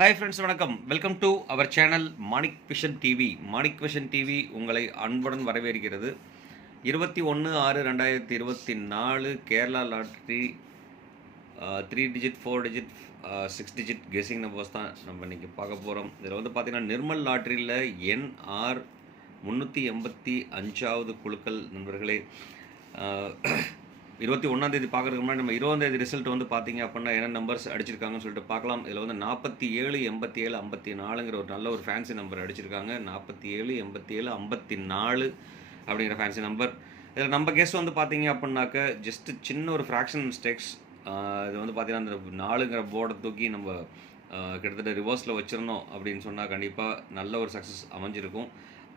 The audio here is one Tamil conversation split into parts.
ஹாய் ஃப்ரெண்ட்ஸ், வணக்கம். Welcome to our channel Manik vision TV. Manik vision TV உங்களை அன்புடன் வரவேற்கிறது. 21/6/2024 Kerala lottery 3 digit, 4 digit, 6 digit guessing numbers தான் நம்ம இன்றைக்கி பார்க்க போகிறோம். இதில் வந்து பார்த்திங்கன்னா நிர்மல் லாட்ரியில் NR 385வது குழுக்கள் நண்பர்களே. 21ஆந்தேதி பார்க்குறதுக்கு முன்னாடி நம்ம 20ஆந்தேதி ரிசல்ட் வந்து பார்த்திங்க அப்படின்னா என்ன நம்பர்ஸ் அடிச்சிருக்காங்கன்னு சொல்லிட்டு பார்க்கலாம். இதில் வந்து 47, 87, 54ங்கிற ஒரு நல்ல ஒரு ஃபேன்சி நம்பர் அடிச்சிருக்காங்க. 47, 87, 54 அப்படிங்கிற ஃபேன்சி நம்பர். இதில் நம்ம கெஸ் வந்து பார்த்திங்க அப்படின்னாக்க ஜஸ்ட்டு சின்ன ஒரு ஃப்ராக்ஷன் மிஸ்டேக்ஸ். இது வந்து பார்த்திங்கன்னா அந்த 4ங்கிற போர்டை தூக்கி நம்ம கிட்டத்தட்ட ரிவர்ஸில் வச்சுருந்தோம் அப்படின்னு சொன்னால் கண்டிப்பாக நல்ல ஒரு சக்ஸஸ் அமைஞ்சிருக்கும்.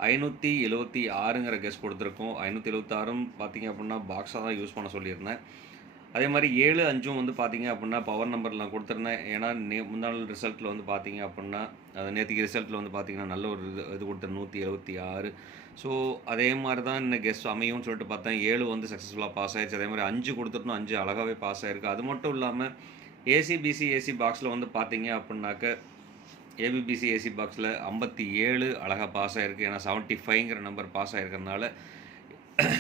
576ங்கிற கெஸ் கொடுத்துருக்கோம். 576 பார்த்திங்க அப்படின்னா பாக்ஸாக தான் யூஸ் பண்ண சொல்லியிருந்தேன். அதே மாதிரி 7, 5 வந்து பார்த்திங்க அப்படின்னா பவர் நம்பரில் நான் கொடுத்துருந்தேன். ஏன்னா முன்னாள் ரிசல்ட்டில் வந்து பார்த்திங்க அப்படின்னா நேற்றுக்கு ரிசல்ட்டில் வந்து பார்த்திங்கன்னா நல்ல ஒரு இது கொடுத்தேன் 176. ஸோ அதே மாதிரி தான் இன்னும் கெஸ் அமையும்னு சொல்லிட்டு பார்த்தேன். 7 வந்து சக்ஸஸ்ஃபுல்லாக பாஸ் ஆகிடுச்சு. அதே மாதிரி 5 கொடுத்துருந்தோம். 5 அழகாகவே பாஸ் ஆகிருக்கு. அது மட்டும் இல்லாமல் ஏசி பாக்ஸில் வந்து பார்த்திங்க அப்படின்னாக்க ஏபிபிசி ஏசி பாக்ஸில் 57 அழகாக பாஸ் ஆகிருக்கு. ஏன்னா 75ங்கிற நம்பர் பாஸ் ஆகிருக்கிறதுனால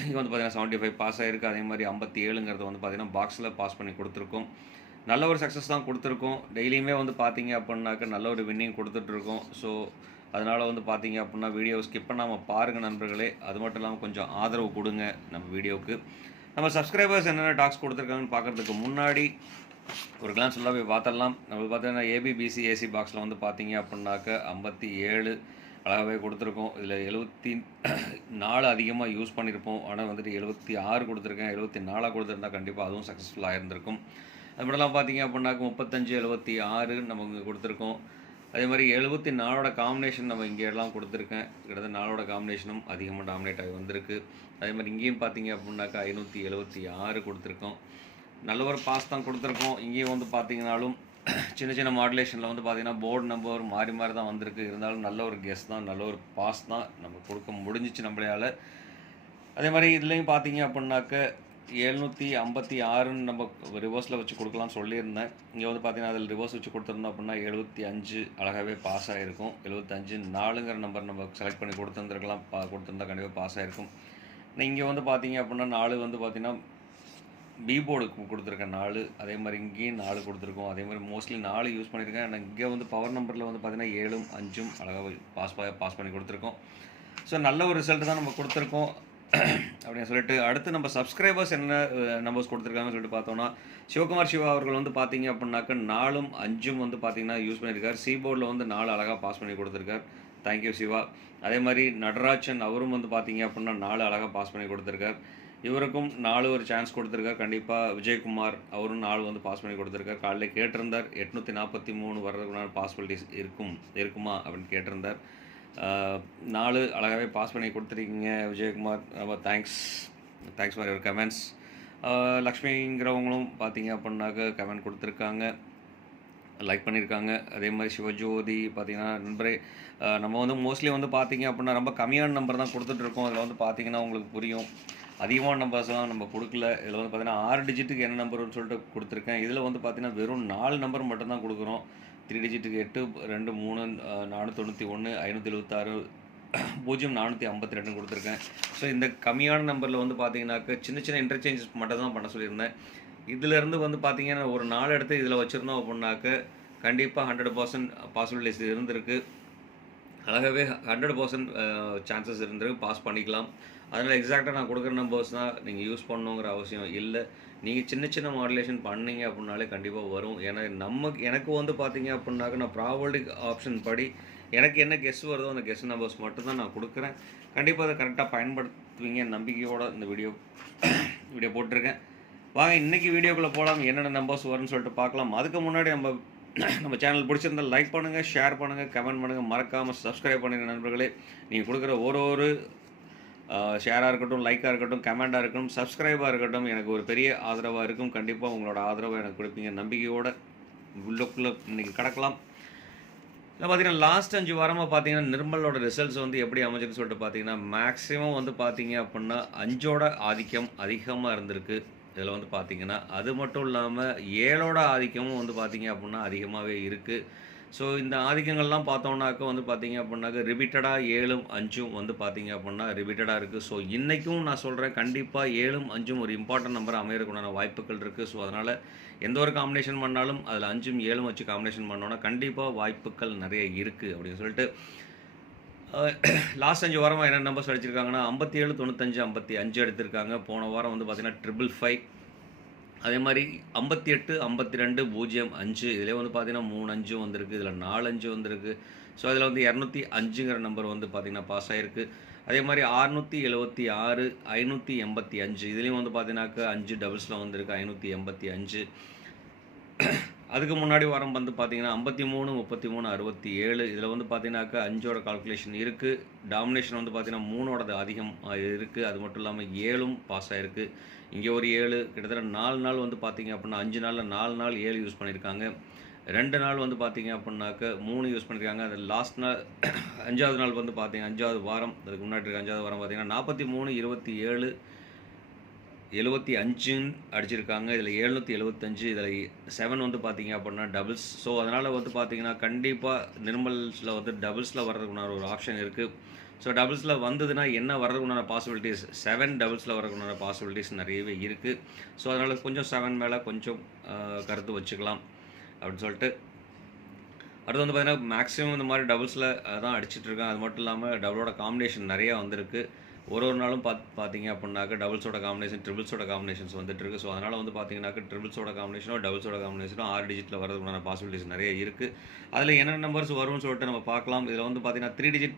இங்கே வந்து பார்த்திங்கன்னா 75 பாஸ் ஆகிருக்கு. அதே மாதிரி 57ங்கிறது வந்து பார்த்திங்கன்னா பாக்ஸில் பாஸ் பண்ணி கொடுத்துருக்கோம். நல்ல ஒரு சக்ஸஸ் தான் கொடுத்துருக்கோம். டெய்லியுமே வந்து பார்த்திங்க அப்படின்னாக்க நல்ல ஒரு வின்னிங் கொடுத்துட்ருக்கோம். ஸோ அதனால் வந்து பார்த்திங்க அப்படின்னா வீடியோவை ஸ்கிப் பண்ணாமல் பாருங்கள் நண்பர்களே. அது மட்டும் இல்லாமல் கொஞ்சம் ஆதரவு கொடுங்க நம்ம வீடியோவுக்கு. நம்ம சப்ஸ்கிரைபர்ஸ் என்னென்ன டாக்ஸ் கொடுத்துருக்காங்கன்னு பார்க்குறதுக்கு முன்னாடி ஒரு கிளான்ஸ் ஃபுல்லாக போய் பார்த்துடலாம். நம்ம பார்த்தீங்கன்னா ஏபிபிசி ஏசி பாக்ஸில் வந்து பார்த்தீங்க அப்படின்னாக்க 57 அழகாகவே கொடுத்துருக்கோம். இதில் 74 அதிகமாக யூஸ் பண்ணியிருப்போம். ஆனால் வந்துட்டு 76 கொடுத்துருக்கேன். 74 கொடுத்துருந்தா கண்டிப்பாக அதுவும் சக்ஸஸ்ஃபுல்லாக இருந்திருக்கும். அது மட்டும் பார்த்தீங்க அப்படின்னாக்க 35, 76 நமக்கு கொடுத்துருக்கோம். அதே மாதிரி 74ஓட காம்பினேஷன் நம்ம இங்கே எல்லாம் கொடுத்துருக்கேன். கிட்டத்தட்ட 4ஓட காம்பினேஷனும் அதிகமாக டாமினேட் ஆகி வந்திருக்கு. அதே மாதிரி இங்கேயும் பார்த்தீங்க அப்படின்னாக்கா 576 கொடுத்துருக்கோம். நல்ல ஒரு பாஸ் தான் கொடுத்துருக்கோம். இங்கேயும் வந்து பார்த்திங்கனாலும் சின்ன சின்ன மாடுலேஷனில் வந்து பார்த்திங்கன்னா போர்டு நம்பர் மாறி தான் வந்திருக்கு. இருந்தாலும் நல்ல ஒரு கெஸ் தான், நல்ல ஒரு பாஸ் தான் நம்ம கொடுக்க முடிஞ்சிச்சு நம்மளால். அதே மாதிரி இதுலேயும் பார்த்தீங்க அப்படின்னாக்க 756ன்னு நம்ம ரிவர்ஸில் வச்சு கொடுக்கலாம்னு சொல்லியிருந்தேன். இங்கே வந்து பார்த்திங்கன்னா அதில் ரிவர்ஸ் வச்சு கொடுத்துருந்தோம் அப்படின்னா 75 அழகாகவே பாஸ் ஆகிருக்கும். 75 4ங்கிற நம்பர் நம்ம செலக்ட் பண்ணி கொடுத்துருந்துருக்கலாம். கொடுத்துருந்தா கண்டிப்பாக பாஸ் ஆகிருக்கும். இங்கே வந்து பார்த்திங்க அப்படின்னா 4 வந்து பார்த்திங்கன்னா பி போர்டுக்கு கொடுத்துருக்கேன் 4. அதே மாதிரி இங்கேயும் 4 கொடுத்துருக்கோம். அதே மாதிரி மோஸ்ட்லி 4 யூஸ் பண்ணியிருக்கேன். ஆனால் இங்கே வந்து பவர் நம்பரில் வந்து பார்த்திங்கன்னா 7, 5 அழகாக பாஸ் பண்ணி கொடுத்துருக்கோம். ஸோ நல்ல ஒரு ரிசல்ட் தான் நம்ம கொடுத்துருக்கோம் அப்படின்னு சொல்லிட்டு அடுத்து நம்ம சப்ஸ்கிரைபர்ஸ் என்ன நம்பர்ஸ் கொடுத்துருக்காங்கன்னு சொல்லிட்டு பார்த்தோன்னா சிவகுமார் சிவா அவர்கள் வந்து பார்த்திங்க அப்படின்னாக்க 4, 5 வந்து பார்த்திங்கன்னா யூஸ் பண்ணியிருக்கார். சி போர்டில் வந்து 4 அழகாக பாஸ் பண்ணி கொடுத்துருக்கார். தேங்க்யூ சிவா. அதே மாதிரி நடராஜன் அவரும் வந்து பார்த்திங்க அப்படின்னா 4 அழகாக பாஸ் பண்ணி கொடுத்துருக்கார். இவருக்கும் 4 ஒரு சான்ஸ் கொடுத்துருக்கார். கண்டிப்பாக விஜயகுமார் அவரும் 4 வந்து பாஸ் பண்ணி கொடுத்துருக்கார். காலையில் கேட்டிருந்தார் 843 வர்றதுக்குனால பாசிபிலிட்டிஸ் இருக்குமா அப்படின்னு கேட்டிருந்தார். 4 அழகாகவே பாஸ் பண்ணி கொடுத்துருக்கீங்க விஜயகுமார். ரொம்ப தேங்க்ஸ் ஃபார் யுவர் கமெண்ட்ஸ். லக்ஷ்மிங்கிறவங்களும் பார்த்தீங்க அப்படின்னாக்க கமெண்ட் கொடுத்துருக்காங்க, லைக் பண்ணியிருக்காங்க. அதே மாதிரி சிவஜோதி பார்த்திங்கன்னா நண்பரே, நம்ம வந்து மோஸ்ட்லி வந்து பார்த்திங்க அப்படின்னா ரொம்ப கம்மியான நம்பர் தான் கொடுத்துட்ருக்கோம். அதில் வந்து பார்த்திங்கன்னா உங்களுக்கு புரியும், அதிகமான நம்பர்ஸ்லாம் நம்ம கொடுக்கல. இதில் வந்து பார்த்திங்கன்னா 6 டிஜிட்டுக்கு என்ன நம்பர்னு சொல்லிட்டு கொடுத்துருக்கேன். இதில் வந்து பார்த்திங்கன்னா வெறும் 4 நம்பர் மட்டும்தான் கொடுக்குறோம். 3 டிஜிட்டுக்கு 8, 2, 3, 491, 576, 0, 452 கொடுத்துருக்கேன். ஸோ இந்த கம்மியான நம்பரில் வந்து பார்த்திங்கனாக்க சின்ன சின்ன இன்டர்சேஞ்சஸ் மட்டும் தான் பண்ண சொல்லியிருந்தேன். இதிலேருந்து வந்து பார்த்திங்கன்னா ஒரு 4 எடுத்து இதில் வச்சுருந்தோம் அப்படின்னாக்க கண்டிப்பாக 100% பாசிபிலிட்டிஸ் இருந்திருக்கு. அழகாகவே 100% சான்சஸ் இருந்திருக்கு, பாஸ் பண்ணிக்கலாம். அதனால் எக்ஸாக்டாக நான் கொடுக்குற நம்பர்ஸ் தான் நீங்கள் யூஸ் பண்ணணுங்கிற அவசியம் இல்லை. நீங்கள் சின்ன சின்ன மாடுலேஷன் பண்ணிங்க அப்படின்னாலே கண்டிப்பாக வரும். ஏன்னா எனக்கு வந்து பார்த்திங்க அப்படின்னாக்க நான் ப்ராபபிலிட்டி ஆப்ஷன் படி எனக்கு என்ன கெஸ் வருதோ அந்த கெஸ் நம்பர்ஸ் மட்டும்தான் நான் கொடுக்குறேன். கண்டிப்பாக அதை கரெக்டாக பயன்படுத்துவீங்க நம்பிக்கையோடு இந்த வீடியோ போட்டிருக்கேன். வாங்க இன்றைக்கி வீடியோக்குள்ளே போகலாம். என்னென்ன நம்பர்ஸ் வரும்னு சொல்லிட்டு பார்க்கலாம். அதுக்கு முன்னாடி நம்ம சேனல் பிடிச்சிருந்தால் லைக் பண்ணுங்கள், ஷேர் பண்ணுங்கள், கமெண்ட் பண்ணுங்கள், மறக்காமல் சப்ஸ்கிரைப் பண்ணுங்கள் நண்பர்களே. நீங்கள் கொடுக்குற ஒரு ஷேராக இருக்கட்டும், லைக்காக இருக்கட்டும், கமெண்ட்டாக இருக்கட்டும், சப்ஸ்கிரைபாக இருக்கட்டும், எனக்கு ஒரு பெரிய ஆதரவாக இருக்கும். கண்டிப்பாக உங்களோட ஆதரவை எனக்கு கொடுப்பீங்க நம்பிக்கையோடு உள்ளுக்குள்ளே இன்றைக்கி கிடக்கலாம். இல்லை பார்த்தீங்கன்னா லாஸ்ட் 5 வாரமாக பார்த்தீங்கன்னா நிர்மலோட ரிசல்ட்ஸ் வந்து எப்படி அமைஞ்சுன்னு சொல்லிட்டு பார்த்தீங்கன்னா மேக்ஸிமம் வந்து பார்த்தீங்க அப்படின்னா 5ஓட ஆதிக்கம் அதிகமாக இருந்திருக்கு. இதில் வந்து பார்த்திங்கன்னா அது மட்டும் இல்லாமல் 7ஓட ஆதிக்கமும் வந்து பார்த்திங்க அப்படின்னா அதிகமாகவே இருக்குது. ஸோ இந்த ஆதிக்கங்கள்லாம் பார்த்தோம்னாக்க வந்து பார்த்தீங்க அப்படின்னாக்க ரிப்பீட்டடாக 7ம் 5ம் வந்து பார்த்தீங்க அப்படின்னா ரிப்பீட்டடாக இருக்குது. ஸோ இன்றைக்கும் நான் சொல்கிறேன், கண்டிப்பாக 7ம் 5ம் ஒரு இம்பார்ட்டன்ட் நம்பர் அமையறதுக்குண்டான வாய்ப்புகள் இருக்குது. ஸோ அதனால் எந்த ஒரு காம்பினேஷன் பண்ணாலும் அதில் 5ம் 7ம் வச்சு காம்பினேஷன் பண்ணோன்னா கண்டிப்பாக வாய்ப்புகள் நிறைய இருக்குது அப்படின்னு சொல்லிட்டு லாஸ்ட் 5 வாரமாக என்ன நம்பர்ஸ் அடிச்சிருக்காங்கன்னா 57, 95, 55 எடுத்திருக்காங்க. போன வாரம் வந்து பார்த்தீங்கன்னா 555, அதே மாதிரி 58, 52, 05 இதிலே வந்து பார்த்தீங்கன்னா 3 5 வந்திருக்கு, இதில் 4 5 வந்திருக்கு. ஸோ அதில் வந்து 205ங்கிற நம்பர் வந்து பார்த்தீங்கன்னா பாஸ் ஆகிருக்கு. அதே மாதிரி 676, 585 இதுலேயும் வந்து பார்த்தீங்கன்னாக்கா 5 டபுள்ஸில் வந்திருக்கு, 585. அதுக்கு முன்னாடி வாரம் வந்து பார்த்தீங்கன்னா 53, 33, 67 இதில் வந்து பார்த்தீங்கன்னாக்கா 5ஓட கால்குலேஷன் இருக்குது. டாமினேஷன் வந்து பார்த்தீங்கன்னா 3ஓடது அதிகம் இருக்குது. அது மட்டும் இல்லாமல் 7ம் பாஸ் ஆகிருக்கு. இங்கே ஒரு 7 கிட்டத்தட்ட 4 நாள் வந்து பார்த்தீங்க அப்படின்னா 5 நாளில் 4 நாள் 7 யூஸ் பண்ணியிருக்காங்க. 2 நாள் வந்து பார்த்தீங்க அப்படின்னாக்க 3 யூஸ் பண்ணியிருக்காங்க. அது லாஸ்ட் நாள் 5வது நாள் வந்து பார்த்தீங்கன்னா 5வது வாரம், அதுக்கு முன்னாடி இருக்க 5வது வாரம் பார்த்தீங்கன்னா 43, 27, 75 அடிச்சிருக்காங்க. இதில் 775, இதில் 7 வந்து பார்த்தீங்க அப்படின்னா டபுள்ஸ். ஸோ அதனால் வந்து பார்த்தீங்கன்னா கண்டிப்பாக நிர்மல்ஸில் வந்து டபுள்ஸில் வர்றதுக்குண்டான ஒரு ஆப்ஷன் இருக்குது. ஸோ டபுள்ஸில் வந்ததுன்னா என்ன வர்றதுக்குண்டான பாசிபிலிட்டிஸ், 7 டபுள்ஸில் வர்றதுக்குண்டான பாசிபிலிட்டிஸ் நிறையவே இருக்குது. ஸோ அதனால் கொஞ்சம் 7 மேலே கொஞ்சம் கருத்து வச்சுக்கலாம் அப்படின்னு சொல்லிட்டு. அடுத்து வந்து பார்த்தீங்கன்னா மேக்ஸிமம் இந்த மாதிரி டபுள்ஸில் தான் அடிச்சிட்ருக்கேன். அது மட்டும் இல்லாமல் டபுளோட காம்பினேஷன் நிறையா வந்திருக்கு. ஒரு நாளும் பார்த்தீங்க அப்படின்னாக்க டபுள்ஸோட காம்பினேஷன், ட்ரிபிள்ஸோட காம்பினேஷன்ஸ் வந்துட்டுருக்கு. ஸோ அதனால் வந்து பார்த்தீங்கன்னாக்க ட்ரிபிள்ஸோட காம்பினேஷனோ டபுள்ஸோட காம்பினேஷனோ 6 டிஜிட்டில் வரதுக்கான பாசிபிலிட்டிஸ் நிறைய இருக்குது. அதில் என்னென்ன நம்பர்ஸ் வரும்னு சொல்லிட்டு நம்ம பார்க்கலாம். இதில் வந்து பார்த்தீங்கன்னா 3 டிஜிட்,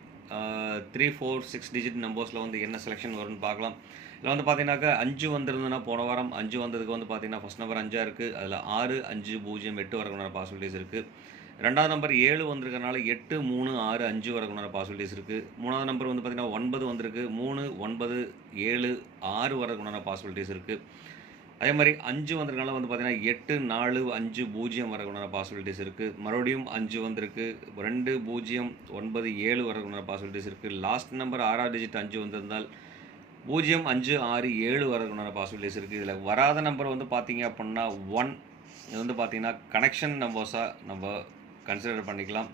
3, 4, 6 டிஜிட் நம்பர்ஸில் வந்து என்ன செலெக்ஷன் வரும்னு பார்க்கலாம். இதில் வந்து பார்த்தீங்கன்னாக்கா 5 வந்திருந்ததுன்னா போன வாரம் 5 வந்ததுக்கு வந்து பார்த்தீங்கன்னா ஃபஸ்ட் நம்பர் 5 இருக்குது. அதில் 6, 5, 0, 8 வரதுக்கான பாசிபிலிட்டிஸ் இருக்குது. 2வது நம்பர் 7 வந்திருக்கனால 8, 3, 6, 5 வரதுக்கான பாசிபிலிட்டிஸ் இருக்குது. 3வது நம்பர் வந்து பார்த்தீங்கன்னா 9 வந்திருக்கு. 3, 9, 7, 6 வரதுக்கான பாசிபிலிட்டிஸ் இருக்குது. அதே மாதிரி 5 வந்திருக்கனால வந்து பார்த்தீங்கன்னா 8, 4, 5, 0 வரதுக்கான பாசிபிலிட்டிஸ் இருக்குது. மறுபடியும் 5 வந்திருக்கு. 2, 0, 9, 7 வரதுக்கான பாசிபிலிட்டிஸ் இருக்குது. லாஸ்ட் நம்பர் 6வது டிஜிட் 5 வந்திருந்தால் 0, 5, 6, 7 வரதுக்கான பாசிபிலிட்டிஸ் இருக்குது. இதில் வராத நம்பர் வந்து பார்த்தீங்க அப்படின்னா 1. இது வந்து பார்த்தீங்கன்னா கனெக்ஷன் நம்பர்ஸாக நம்ம கன்சிடர் பண்ணிக்கலாம்.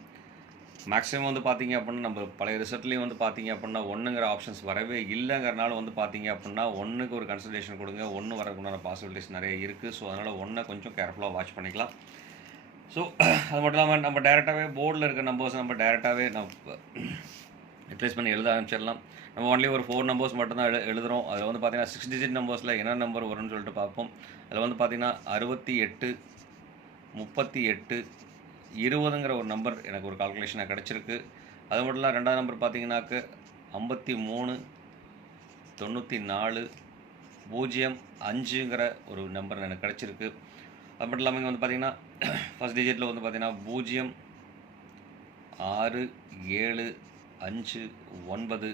மேக்ஸிமம் வந்து பார்த்தீங்க அப்படின்னா நம்ம பழைய ரிசல்ட்லேயும் வந்து பார்த்தீங்க அப்படின்னா 1ங்கிற ஆப்ஷன்ஸ் வரவே இல்லைங்கிறனால வந்து பார்த்தீங்க அப்படின்னா 1க்கு ஒரு கன்சிடரேஷன் கொடுங்க. 1 வரதுக்குண்டான பாசிபிலிட்டிஸ் நிறைய இருக்குது. ஸோ அதனால் 1 கொஞ்சம் கேர்ஃபுல்லாக வாட்ச் பண்ணிக்கலாம். ஸோ அது மட்டும் இல்லாமல் நம்ம டேரெக்டாகவே போர்டில் இருக்க நம்பர்ஸ் நம்ம டேரெக்டாகவே நம்ம ரிப்ளேஸ் பண்ணி எழுத ஆரம்பிச்சிடலாம். நம்ம ஒன்லி ஒரு 4 நம்பர்ஸ் மட்டும்தான் எழுதுகிறோம். அதில் வந்து பார்த்தீங்கன்னா 6 டிஜிட் நம்பர்ஸில் என்ன நம்பர் வரும்னு சொல்லிட்டு பார்ப்போம். அதில் வந்து பார்த்தீங்கன்னா 68, 38, 20ங்கிற ஒரு நம்பர் எனக்கு ஒரு கால்குலேஷனாக கிடச்சிருக்கு. அது மட்டும் இல்லை 2வது நம்பர் பார்த்தீங்கன்னாக்க 53, 94, 05ங்கிற ஒரு நம்பர் எனக்கு கிடச்சிருக்கு. அது மட்டும் இல்லாமல் இங்கே வந்து பார்த்தீங்கன்னா ஃபஸ்ட் டிஜிட்டில் வந்து பார்த்தீங்கன்னா 0, 6, 7, 5, 9,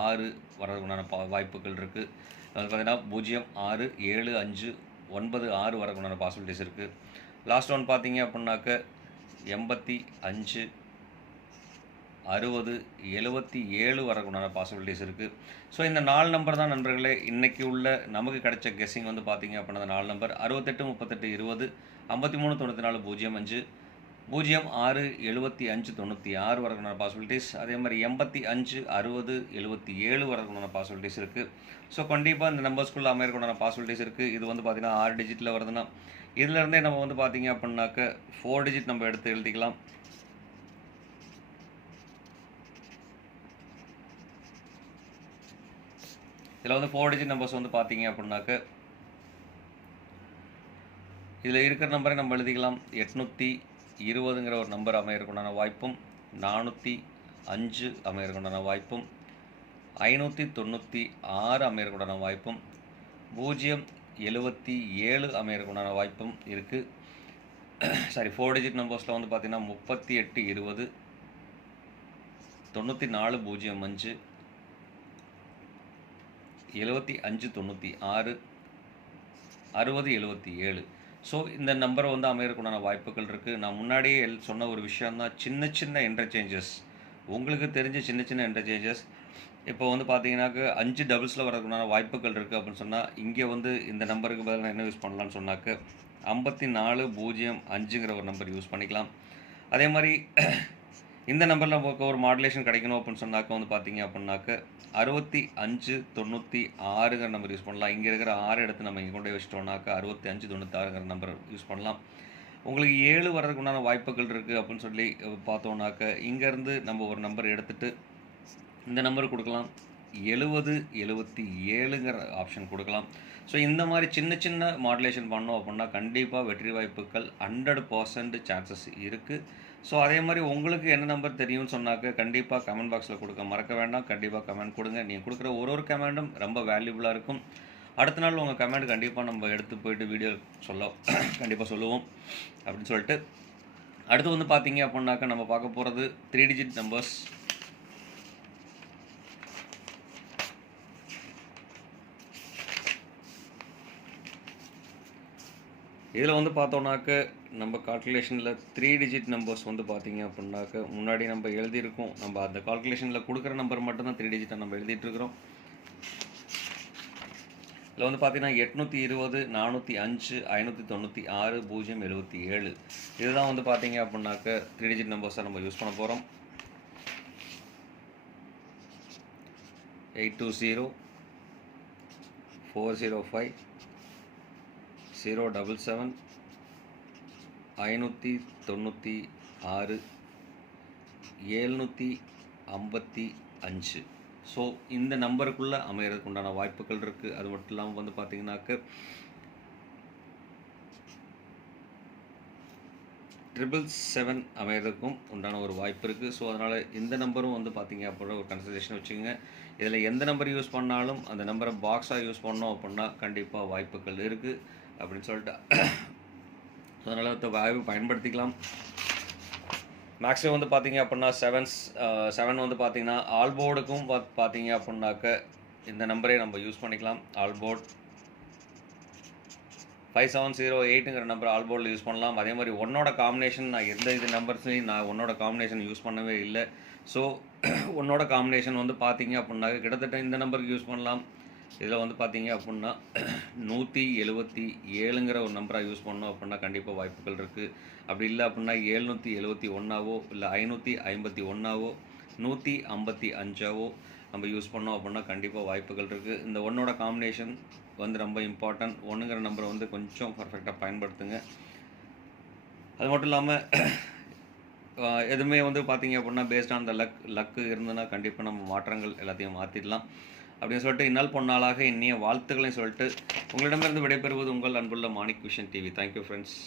6 வரதுக்குண்டான வாய்ப்புகள் இருக்குது. அது பார்த்தீங்கன்னா 0, 6, 7, 5, 9, 6 வரதுக்குண்டான பாசிபிலிட்டிஸ் இருக்குது. லாஸ்ட் ஒன் பார்த்தீங்க அப்படின்னாக்க 85, 60, 77 வரக்குண்டான பாசிபிலிட்டிஸ் இருக்குது. ஸோ இந்த 4 நம்பர் தான் நண்பர்களே இன்றைக்கி உள்ள நமக்கு கிடைச்ச கெஸ்ஸிங் வந்து பார்த்தீங்க அப்படின்னா 4 நம்பர் 68, 38, 20, 53, 94, 05, 06, 75, 96 வரக்குண்டான பாசிபிலிட்டிஸ். அதே மாதிரி 85, 60, 77 வரக்குண்டான பாசிபிலிட்டிஸ் இருக்குது. ஸோ கண்டிப்பாக இந்த நம்பர்ஸ்குள்ளே அமையறக்குண்டான பாசிபிலிட்டிஸ் இருக்குது. இது வந்து பார்த்திங்கன்னா 6 டிஜிட்டில் வருதுன்னா இதிலேருந்தே நம்ம வந்து பார்த்திங்க அப்படின்னாக்க 4 டிஜிட் நம்ம எடுத்து எழுதிக்கலாம். இதில் வந்து 4 டிஜிட் நம்பர்ஸ் வந்து பார்த்தீங்க அப்படின்னாக்க இதில் இருக்கிற நம்பரை நம்ம எழுதிக்கலாம். 820ங்கிற ஒரு நம்பர் அமையறக்குண்டான வாய்ப்பும், 405 அமையறக்குண்டான வாய்ப்பும், 596 அமையறக்குண்டான வாய்ப்பும், 077 அமையறக்குண்டான வாய்ப்பும் இருக்குது. சாரி 4 டிஜிட் நம்பர்ஸில் வந்து பார்த்தீங்கன்னா 38, 20, 94, 05, 75, 96, 60, 77. ஸோ இந்த நம்பரை வந்து அமையறக்குண்டான வாய்ப்புகள் இருக்குது. நான் முன்னாடியே சொன்ன ஒரு விஷயந்தான், சின்ன சின்ன இன்டர்சேஞ்சஸ், உங்களுக்கு தெரிஞ்ச சின்ன சின்ன இன்டர்சேஞ்சஸ். இப்போ வந்து பார்த்தீங்கன்னாக்க 5 டபுள்ஸில் வரதுக்குண்டான வாய்ப்புகள் இருக்குது அப்படின்னு சொன்னால் இங்கே வந்து இந்த நம்பருக்கு பதிலாக என்ன யூஸ் பண்ணலான்னு சொன்னாக்க 54, 05ங்கிற ஒரு நம்பர் யூஸ் பண்ணிக்கலாம். அதே மாதிரி இந்த நம்பரில் நமக்கு ஒரு மாடுலேஷன் கிடைக்கணும் அப்படின்னு சொன்னாக்க வந்து பார்த்தீங்க அப்படின்னாக்க 6596ங்கிற நம்பர் யூஸ் பண்ணலாம். இங்கே இருக்கிற 6 எடுத்து நம்ம இங்கே கொண்டு போய் வச்சிட்டோம்னாக்கா 6596ங்கிற நம்பர் யூஸ் பண்ணலாம். உங்களுக்கு 7 வர்றதுக்கு உண்டான வாய்ப்புகள் இருக்குது அப்படின்னு சொல்லி பார்த்தோம்னாக்க இங்கேருந்து நம்ம ஒரு நம்பர் எடுத்துகிட்டு இந்த நம்பர் கொடுக்கலாம். 7077ங்கிற ஆப்ஷன் கொடுக்கலாம். ஸோ இந்த மாதிரி சின்ன சின்ன மாடுலேஷன் பண்ணோம் அப்படின்னா கண்டிப்பாக வெற்றி வாய்ப்புகள் 100% சான்சஸ் இருக்குது. ஸோ அதே மாதிரி உங்களுக்கு என்ன நம்பர் தெரியும்னு சொன்னாக்க கண்டிப்பாக கமெண்ட் பாக்ஸில் கொடுக்க மறக்க வேண்டாம். கண்டிப்பாக கமெண்ட் கொடுங்க. நீங்கள் கொடுக்குற ஒரு கமெண்ட்டும் ரொம்ப வேல்யூபுளாக இருக்கும். அடுத்த நாள் உங்கள் கமெண்ட் கண்டிப்பாக நம்ம எடுத்து போயிட்டு வீடியோ கண்டிப்பாக சொல்லுவோம் அப்படின்னு சொல்லிட்டு அடுத்து வந்து பார்த்தீங்க அப்படின்னாக்க நம்ம பார்க்க போகிறது 3 டிஜிட் நம்பர்ஸ். இதில் வந்து பார்த்தோன்னாக்க நம்ம கால்குலேஷனில் 3 டிஜிட் நம்பர்ஸ் வந்து பார்த்தீங்க அப்படின்னாக்க முன்னாடி நம்ம எழுதியிருக்கோம். நம்ம அந்த கால்குலேஷனில் கொடுக்குற நம்பர் மட்டும்தான் 3 டிஜிட்டாக நம்ம எழுதிட்டுருக்கிறோம். இதில் வந்து பார்த்தீங்கன்னா 820 405 596 077 இதுதான் வந்து பார்த்தீங்க அப்படின்னாக்க 3 டிஜிட் நம்பர்ஸாக நம்ம யூஸ் பண்ண போகிறோம். 820 405 077 596 755. ஸோ இந்த நம்பருக்குள்ளே அமைகிறதுக்கு உண்டான வாய்ப்புகள் இருக்குது. அது மட்டும் இல்லாமல் வந்து பார்த்தீங்கன்னாக்க 777 அமைகிறதுக்கும் உண்டான ஒரு வாய்ப்பு இருக்குது. ஸோ அதனால் இந்த நம்பரும் வந்து பார்த்தீங்க அப்படின்னா ஒரு கன்சிடரேஷன் வச்சுக்கோங்க. இதில் எந்த நம்பர் யூஸ் பண்ணாலும் அந்த நம்பரை பாக்ஸாக யூஸ் பண்ணோம் அப்படின்னா கண்டிப்பாக வாய்ப்புகள் இருக்குது அப்படின்னு சொல்லிட்டு அதனால் வாய்ப்பு பயன்படுத்திக்கலாம். மேக்ஸிமம் வந்து பார்த்தீங்க அப்படின்னா 7 வந்து பார்த்தீங்கன்னா ஆல்போர்டுக்கும் பார்த்தீங்க அப்படின்னாக்க இந்த நம்பரே நம்ம யூஸ் பண்ணிக்கலாம். ஆல்போர்ட் 5708ங்கிற நம்பர் ஆல்போர்டில் யூஸ் பண்ணலாம். அதே மாதிரி ஒன்னோட காம்பினேஷன் நான் எந்த இது நம்பர்ஸ்லையும் நான் ஒன்னோட காம்பினேஷன் யூஸ் பண்ணவே இல்லை. ஸோ ஒன்னோட காம்பினேஷன் வந்து பார்த்தீங்க அப்படின்னாக்க கிட்டத்தட்ட இந்த நம்பருக்கு யூஸ் பண்ணலாம். இதில் வந்து பார்த்தீங்க அப்படின்னா 177ங்கிற ஒரு நம்பராக யூஸ் பண்ணோம் அப்படின்னா கண்டிப்பாக வாய்ப்புகள் இருக்குது. அப்படி இல்லை அப்படின்னா 771ஆவோ இல்லை 551ஆவோ 155ஆவோ நம்ம யூஸ் பண்ணோம் அப்படின்னா கண்டிப்பாக வாய்ப்புகள் இருக்குது. இந்த ஒன்னோட காம்பினேஷன் வந்து ரொம்ப இம்பார்ட்டன்ட். 1ங்கிற நம்பரை வந்து கொஞ்சம் பர்ஃபெக்டாக பயன்படுத்துங்க. அது மட்டும் இல்லாமல் எதுவுமே வந்து பார்த்தீங்க அப்படின்னா பேஸ்ட் ஆன் த லக்கு இருந்ததுன்னா கண்டிப்பாக நம்ம மாற்றங்கள் எல்லாத்தையும் மாற்றிடலாம் அப்படின்னு சொல்லிட்டு இந்நாள் பொன்னாளாக இனிய வாழ்த்துக்களையும் சொல்லிட்டு உங்களிடமிருந்து விடைபெறுவது உங்கள் அன்புள்ள Manik vision TV. Thank you friends.